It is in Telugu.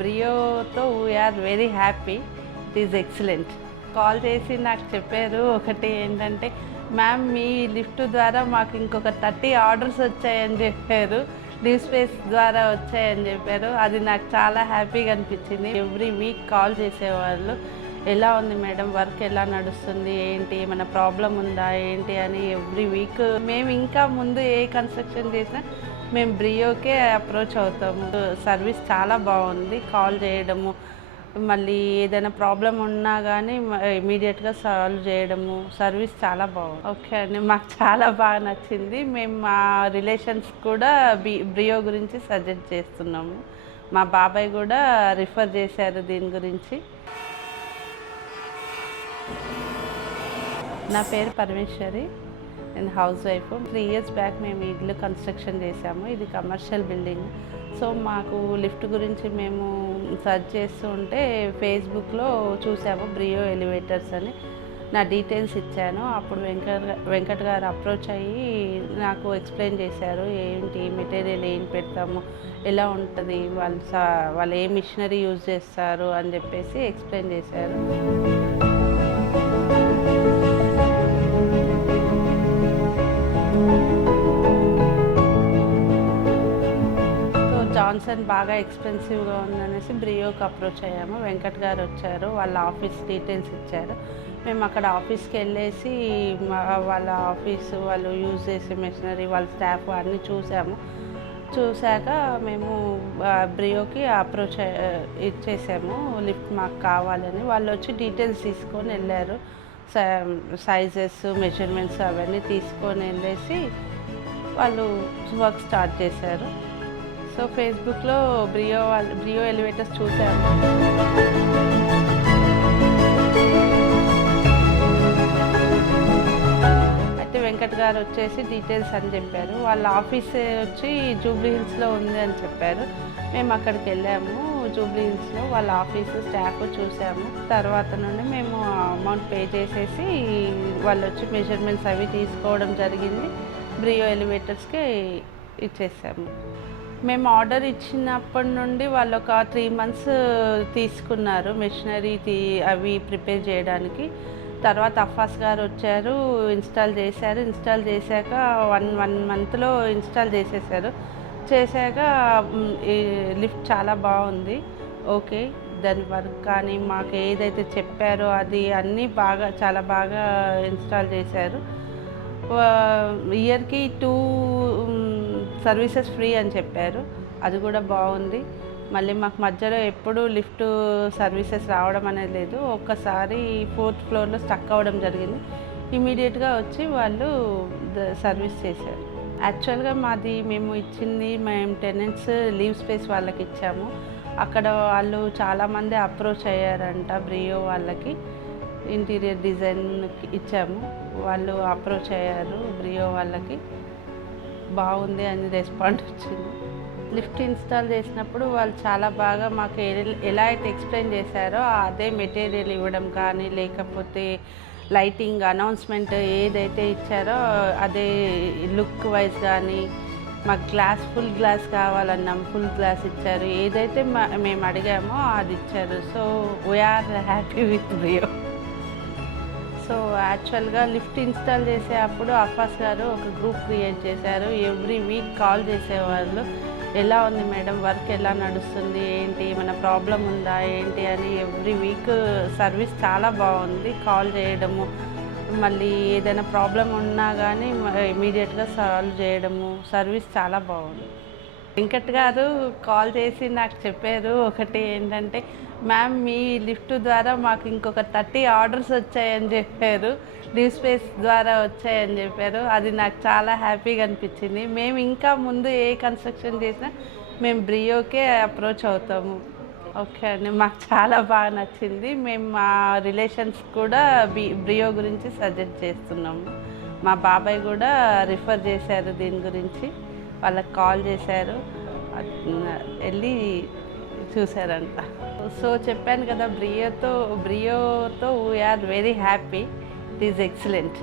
బ్రియోతో we are very happy. It is excellent. Call చేసి నాకు చెప్పారు ఒకటి ఏంటంటే, మ్యామ్ మీ లిఫ్ట్ ద్వారా మాకు ఇంకొక 30 ఆర్డర్స్ వచ్చాయని చెప్పారు, లీవ్ స్పేస్ ద్వారా వచ్చాయని చెప్పారు. అది నాకు చాలా హ్యాపీగా అనిపించింది. ఎవ్రీ వీక్ కాల్ చేసేవాళ్ళు, ఎలా ఉంది మేడం, వర్క్ ఎలా నడుస్తుంది, ఏంటి ఏమైనా ప్రాబ్లం ఉందా ఏంటి అని ఎవ్రీ వీక్. మేము ఇంకా ముందు ఏ కన్స్ట్రక్షన్ చేసినా మేము బ్రియోకే అప్రోచ్ అవుతాము. సర్వీస్ చాలా బాగుంది. కాల్ చేయడము, మళ్ళీ ఏదైనా ప్రాబ్లం ఉన్నా కానీ ఇమీడియట్గా సాల్వ్ చేయడము, సర్వీస్ చాలా బాగుంది. ఓకే అండి, మాకు చాలా బాగా నచ్చింది. మేము మా రిలేషన్స్ కూడా బ్రియో గురించి సజెస్ట్ చేస్తున్నాము. మా బాబాయ్ కూడా రిఫర్ చేశారు దీని గురించి. నా పేరు పరమేశ్వరి, నేను హౌస్ వైఫ్. 3 years బ్యాక్ మేము ఇల్లు కన్స్ట్రక్షన్ చేసాము. ఇది కమర్షియల్ బిల్డింగ్. సో మాకు లిఫ్ట్ గురించి మేము సర్చ్ చేస్తూ ఉంటే ఫేస్బుక్లో చూసాము బ్రియో ఎలివేటర్స్ అని. నా డీటెయిల్స్ ఇచ్చాను. అప్పుడు వెంకట్ గారు అప్రోచ్ అయ్యి నాకు ఎక్స్ప్లెయిన్ చేశారు, ఏంటి మెటీరియల్ ఏం పెడతాము, ఎలా ఉంటుంది, వాళ్ళు ఏ మిషనరీ యూజ్ చేస్తారు అని చెప్పేసి ఎక్స్ప్లెయిన్ చేశారు. జాన్సన్ బాగా ఎక్స్పెన్సివ్గా ఉందనేసి బ్రియోకి అప్రోచ్ అయ్యాము. వెంకట్ గారు వచ్చారు, వాళ్ళ ఆఫీస్ డీటెయిల్స్ ఇచ్చారు. మేము అక్కడ ఆఫీస్కి వెళ్ళేసి వాళ్ళ ఆఫీసు, వాళ్ళు యూజ్ చేసే మెషినరీ, వాళ్ళ స్టాఫ్ అన్నీ చూశాక మేము బ్రియోకి అప్రోచ్ ఇచ్చేసాము, లిఫ్ట్ మాకు కావాలని. వాళ్ళు వచ్చి డీటెయిల్స్ తీసుకొని వెళ్ళారు. సైజెస్, మెజర్మెంట్స్ అవన్నీ తీసుకొని వెళ్ళేసి వాళ్ళు వర్క్ స్టార్ట్ చేశారు. సో ఫేస్బుక్లో బ్రియో ఎలివేటర్స్ చూశాను. అయితే వెంకట్ గారు వచ్చేసి డీటెయిల్స్ అని చెప్పారు. వాళ్ళ ఆఫీస్ వచ్చి జూబ్లీ హిల్స్లో ఉంది అని చెప్పారు. మేము అక్కడికి వెళ్ళాము. జూబ్లీ హిల్స్లో వాళ్ళ ఆఫీసు, స్టాఫ్ చూసాము. తర్వాత నుండి మేము అమౌంట్ పే చేసేసి వాళ్ళు వచ్చి మెజర్మెంట్స్ అవి తీసుకోవడం జరిగింది. బ్రియో ఎలివేటర్స్కి ఇచ్చేసాము. మేము ఆర్డర్ ఇచ్చినప్పటి నుండి వాళ్ళు ఒక 3 months తీసుకున్నారు మెషినరీ అవి ప్రిపేర్ చేయడానికి. తర్వాత అఫాస్ గారు వచ్చారు, ఇన్స్టాల్ చేశాక 1 monthలో ఇన్స్టాల్ చేశాక ఈ లిఫ్ట్ చాలా బాగుంది. ఓకే, దాని వర్క్ కానీ మాకు ఏదైతే చెప్పారో అది అన్నీ చాలా బాగా ఇన్స్టాల్ చేశారు. ఇయర్కి 2 సర్వీసెస్ ఫ్రీ అని చెప్పారు, అది కూడా బాగుంది. మళ్ళీ మాకు మధ్యలో ఎప్పుడు లిఫ్ట్ సర్వీసెస్ రావడం అనేది లేదు. ఒక్కసారి 4th floorలో స్టక్ అవ్వడం జరిగింది. ఇమీడియట్గా వచ్చి వాళ్ళు సర్వీస్ చేశారు. యాక్చువల్గా మేము టెనెంట్స్ లీవ్ స్పేస్ వాళ్ళకి ఇచ్చాము. అక్కడ వాళ్ళు చాలామంది అప్రోచ్ అయ్యారంట బ్రియో వాళ్ళకి. ఇంటీరియర్ డిజైన్ ఇచ్చాము, వాళ్ళు అప్రోచ్ అయ్యారు బ్రియో వాళ్ళకి. బాగుంది అని రెస్పాండ్ వచ్చింది. లిఫ్ట్ ఇన్స్టాల్ చేసినప్పుడు వాళ్ళు చాలా బాగా మాకు ఎలా అయితే ఎక్స్ప్లెయిన్ చేశారో అదే మెటీరియల్ ఇవ్వడం కానీ, లేకపోతే లైటింగ్ అనౌన్స్మెంట్ ఏదైతే ఇచ్చారో అదే లుక్ వైజ్ కానీ, మాకు ఫుల్ గ్లాస్ కావాలన్నాం, ఫుల్ గ్లాస్ ఇచ్చారు. ఏదైతే మేము అడిగామో అది ఇచ్చారు. So we are happy with Brio. So యాక్చువల్గా లిఫ్ట్ ఇన్స్టాల్ చేసే అప్పుడు అఫాస్ గారు ఒక గ్రూప్ క్రియేట్ చేశారు. ఎవ్రీ వీక్ కాల్ చేసేవాళ్ళు, ఎలా ఉంది మేడం, వర్క్ ఎలా నడుస్తుంది, ఏంటి ఏమైనా ప్రాబ్లం ఉందా ఏంటి అని ఎవ్రీ వీక్. సర్వీస్ చాలా బాగుంది. కాల్ చేయడము, మళ్ళీ ఏదైనా ప్రాబ్లం ఉన్నా కానీ ఇమీడియట్గా సాల్వ్ చేయడము, సర్వీస్ చాలా బాగుంది. వెంకట్ గారు కాల్ చేసి నాకు చెప్పారు ఒకటి ఏంటంటే, మ్యామ్ మీ లిఫ్ట్ ద్వారా మాకు ఇంకొక 30 ఆర్డర్స్ వచ్చాయని చెప్పారు, లీవ్ స్పేస్ ద్వారా వచ్చాయని చెప్పారు. అది నాకు చాలా హ్యాపీగా అనిపించింది. మేము ఇంకా ముందు ఏ కన్స్ట్రక్షన్ చేసినా మేము బ్రియోకే అప్రోచ్ అవుతాము. ఓకే అండి, మాకు చాలా బాగా నచ్చింది. మేము మా రిలేషన్స్ కూడా బ్రియో గురించి సజెస్ట్ చేస్తున్నాము. మా బాబాయ్ కూడా రిఫర్ చేశారు దీని గురించి. వాళ్ళకి కాల్ చేశారు, వెళ్ళి చూశారంట. సో చెప్పాను కదా, బ్రియోతో we are very happy. It is excellent.